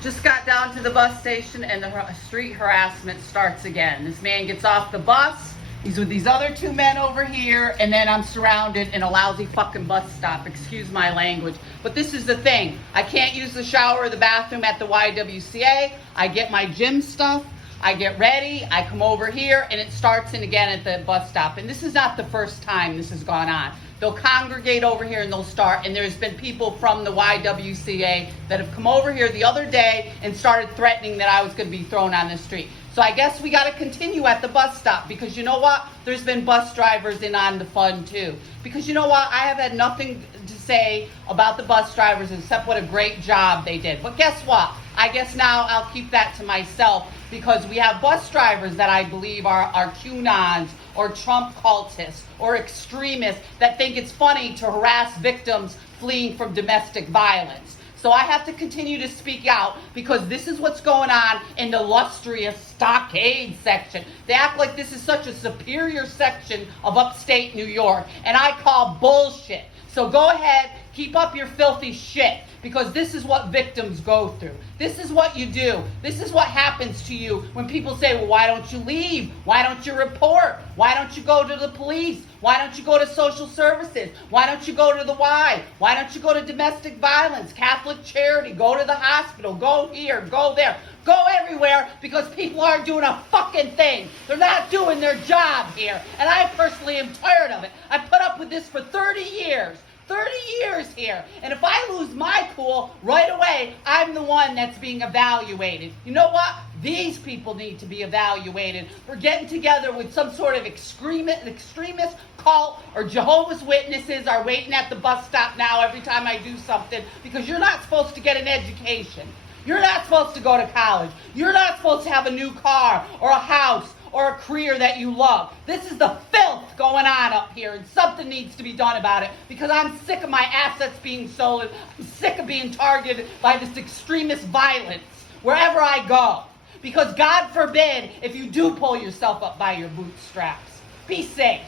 Just got down to the bus station and the street harassment starts again. This man gets off the bus. He's with these other two men over here, and then I'm surrounded in a lousy fucking bus stop. Excuse my language. But this is the thing. I can't use the shower or the bathroom at the YWCA. I get my gym stuff. I get ready. I come over here, and it starts in again at the bus stop. And this is not the first time this has gone on. They'll congregate over here and they'll start, and there's been people from the YWCA that have come over here the other day and started threatening that I was going to be thrown on the street. So I guess we got to continue at the bus stop, because you know what? There's been bus drivers in on the fun too. Because you know what? I have had nothing to say about the bus drivers except what a great job they did. But guess what? I guess now I'll keep that to myself, because we have bus drivers that I believe are QAnons or Trump cultists or extremists that think it's funny to harass victims fleeing from domestic violence. So I have to continue to speak out, because this is what's going on in the illustrious Stockade section. They act like this is such a superior section of upstate New York, and I call bullshit. So go ahead, keep up your filthy shit, because this is what victims go through. This is what you do. This is what happens to you when people say, well, why don't you leave? Why don't you report? Why don't you go to the police? Why don't you go to social services? Why don't you go to the Y? Why don't you go to domestic violence, Catholic charity, go to the hospital, go here, go there, go everywhere, because people aren't doing a fucking thing. They're not doing their job here. And I personally am tired of it. I put up with this for 30 years. 30 years here. And if I lose my cool right away, I'm the one that's being evaluated. You know what? These people need to be evaluated for getting together with some sort of extremist cult, or Jehovah's Witnesses are waiting at the bus stop now every time I do something, because you're not supposed to get an education. You're not supposed to go to college. You're not supposed to have a new car or a house or a career that you love. This is the filth going on up here, and something needs to be done about it, because I'm sick of my assets being stolen. I'm sick of being targeted by this extremist violence wherever I go. Because God forbid if you do pull yourself up by your bootstraps. Be safe.